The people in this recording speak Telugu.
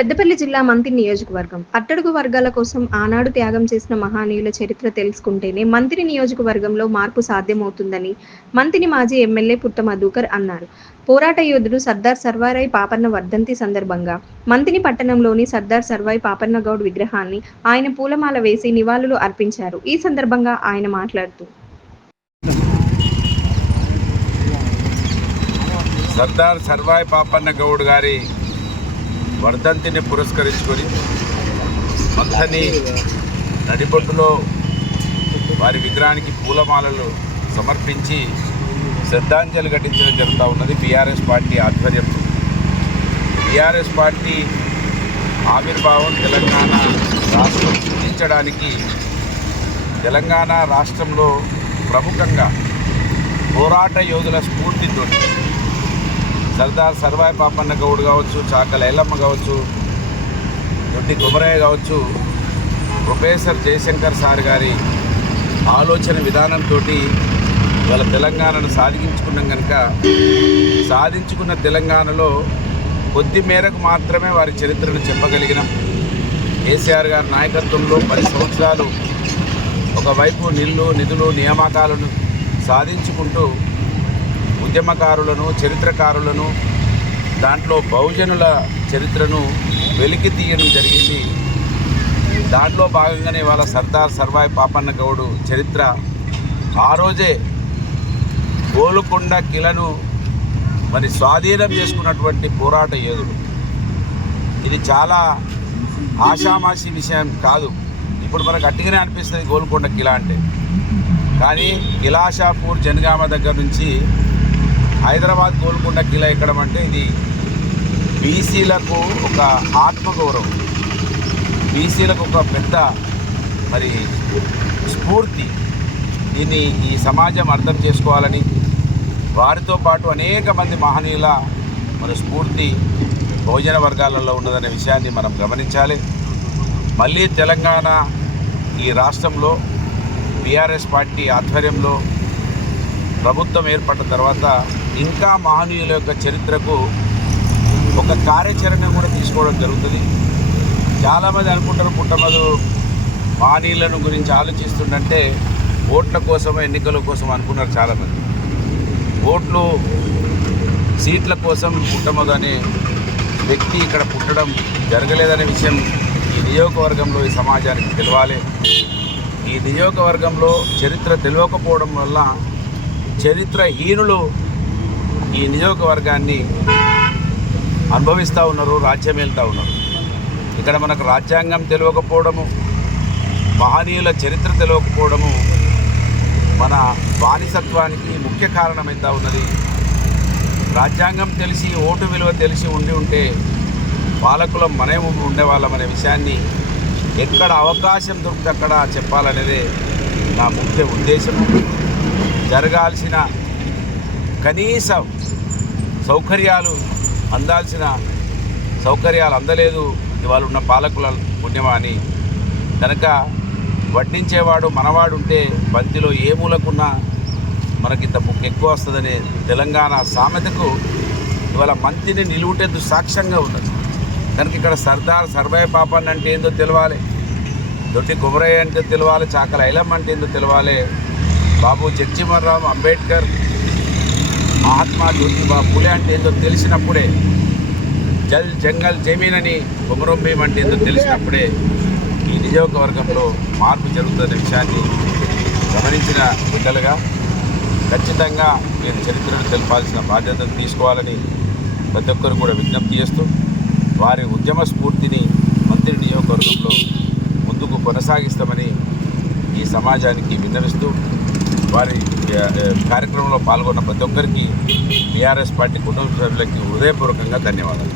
పెద్దపల్లి జిల్లా మంత్రి నియోజకవర్గం. అట్టడుగు వర్గాల కోసం ఆనాడు త్యాగం చేసిన మహానీయుల చరిత్ర తెలుసుకుంటేనే మంత్రి నియోజకవర్గంలో మార్పు సాధ్యమవుతుందని మంత్రి మాజీ ఎమ్మెల్యే పుట్ట మధుకర్ అన్నారు. పోరాట యోధుడు సర్దార్ సర్వారాయ్ పాపన్న వర్ధంతి సందర్భంగా మంత్రిని పట్టణంలోని సర్దార్ సర్వాయ్ పాపన్న గౌడ్ విగ్రహాన్ని ఆయన పూలమాల వేసి నివాళులు అర్పించారు. ఈ సందర్భంగా ఆయన మాట్లాడుతూ సర్దార్ సర్వాయి పాపన్న గౌడ్ గారి వర్ధంతిని పురస్కరించుకొని మంథని నడిబొట్టులో వారి విగ్రహానికి పూలమాలలు సమర్పించి శ్రద్ధాంజలి ఘటించడం జరుగుతూ ఉన్నది బీఆర్ఎస్ పార్టీ ఆధ్వర్యంలో. బీఆర్ఎస్ పార్టీ ఆవిర్భావం తెలంగాణ రాష్ట్రం సృష్టించడానికి తెలంగాణ రాష్ట్రంలో ప్రముఖంగా పోరాట యోధుల స్ఫూర్తితో సర్దార్ సర్వాయి పాపన్న గౌడ్ కావచ్చు చాకల ఎల్లమ్మ కావచ్చు దొడ్డి కుమరయ్య కావచ్చు ప్రొఫెసర్ జయశంకర్ సార్ గారి ఆలోచన విధానంతో ఇవాళ తెలంగాణను సాధించుకున్నాం కనుక సాధించుకున్న తెలంగాణలో కొద్ది మేరకు మాత్రమే వారి చరిత్రను చెప్పగలిగినాం. కేసీఆర్ గారి నాయకత్వంలో పది సంవత్సరాలు ఒకవైపు నిల్లు నిధులు నియామకాలను సాధించుకుంటూ ఉద్యమకారులను చరిత్రకారులను దాంట్లో బహుజనుల చరిత్రను వెలికి తీయడం జరిగింది. దాంట్లో భాగంగానే వాళ్ళ సర్దార్ సర్వాయి పాపన్న గౌడు చరిత్ర. ఆ రోజే గోలుకొండ కిలను మరి స్వాధీనం చేసుకున్నటువంటి పోరాట యోధుడు. ఇది చాలా ఆషామాషి విషయం కాదు. ఇప్పుడు మనకు గట్టిగానే అనిపిస్తుంది గోల్కొండ కిలా అంటే. కానీ కిలాషాపూర్ జనగామ దగ్గర నుంచి హైదరాబాద్ గోల్కొండ కిలా ఎక్కడం అంటే ఇది బీసీలకు ఒక ఆత్మగౌరవం. బీసీలకు ఒక పెద్ద మరి స్ఫూర్తి. దీన్ని ఈ సమాజం అర్థం చేసుకోవాలని వారితో పాటు అనేక మంది మహనీయుల మన స్ఫూర్తి భోజన వర్గాలలో ఉన్నదనే విషయాన్ని మనం గమనించాలి. మళ్ళీ తెలంగాణ ఈ రాష్ట్రంలో బీఆర్ఎస్ పార్టీ ఆధ్వర్యంలో ప్రభుత్వం ఏర్పడిన తర్వాత ఇంకా మహనీయుల యొక్క చరిత్రకు ఒక కార్యాచరణ కూడా తీసుకోవడం జరుగుతుంది. చాలామంది అనుకుంటారు పుట్టమదు మహనీయులను గురించి ఆలోచిస్తుండంటే ఓట్ల కోసం ఎన్నికల కోసం అనుకున్నారు చాలామంది. ఓట్లు సీట్ల కోసం పుట్టమదు అనే వ్యక్తి ఇక్కడ పుట్టడం జరగలేదనే విషయం ఈ నియోజకవర్గంలో ఈ సమాజానికి తెలవాలి. ఈ నియోజకవర్గంలో చరిత్ర తెలియకపోవడం వల్ల చరిత్రహీనులు ఈ నియోజకవర్గాన్ని అనుభవిస్తూ ఉన్నారు రాజ్యం వెళ్తూ ఉన్నారు. ఇక్కడ మనకు రాజ్యాంగం తెలియకపోవడము మహనీయుల చరిత్ర తెలియకపోవడము మన బానిసత్వానికి ముఖ్య కారణమైతా ఉన్నది. రాజ్యాంగం తెలిసి ఓటు విలువ తెలిసి ఉండి ఉంటే పాలకులం మనే ఉండేవాళ్ళం అనే విషయాన్ని ఎక్కడ అవకాశం దొరికితే అక్కడ చెప్పాలనేదే నా ముఖ్య ఉద్దేశము. జరగాల్సిన కనీస సౌకర్యాలు అందాల్సిన సౌకర్యాలు అందలేదు. ఇవాళ ఉన్న పాలకుల పుణ్యమా అని కనుక వడ్డించేవాడు మనవాడు ఉంటే బంతిలో ఏ మూలకున్నా మనకింత ముక్కు ఎక్కువ వస్తుందనే తెలంగాణ సామెతకు ఇవాళ మంతిని నిలువుటెద్దు సాక్ష్యంగా ఉన్నది. కనుక ఇక్కడ సర్దార్ సర్వయ పాపన్ అంటే ఏందో తెలవాలి. దొడ్డి కుమరయ్య అంటే తెలవాలి. చాకల ఐలమ్మ అంటే ఏందో తెలవాలి. బాబు జగ్జీవన్రామ్ అంబేద్కర్ మహాత్మా జ్యోతిబా పులే అంటే ఏందో తెలిసినప్పుడే. జల్ జంగల్ జమీన్ అని కుమరం భీమ్ అంటే ఏందో తెలిసినప్పుడే ఈ నియోజకవర్గంలో మార్పు జరుగుతున్న విషయాన్ని గమనించిన బిడ్డలుగా ఖచ్చితంగా మీరు చరిత్రను తెలపాల్సిన బాధ్యతను తీసుకోవాలని ప్రతి ఒక్కరు కూడా విజ్ఞప్తి చేస్తూ వారి ఉద్యమ స్ఫూర్తిని మంత్రి నియోజకవర్గంలో ముందుకు కొనసాగిస్తామని ఈ సమాజానికి విన్నవిస్తూ వారి కార్యక్రమంలో పాల్గొన్న ప్రతి ఒక్కరికి బీఆర్ఎస్ పార్టీ కుటుంబ సభ్యులకి హృదయపూర్వకంగా ధన్యవాదాలు.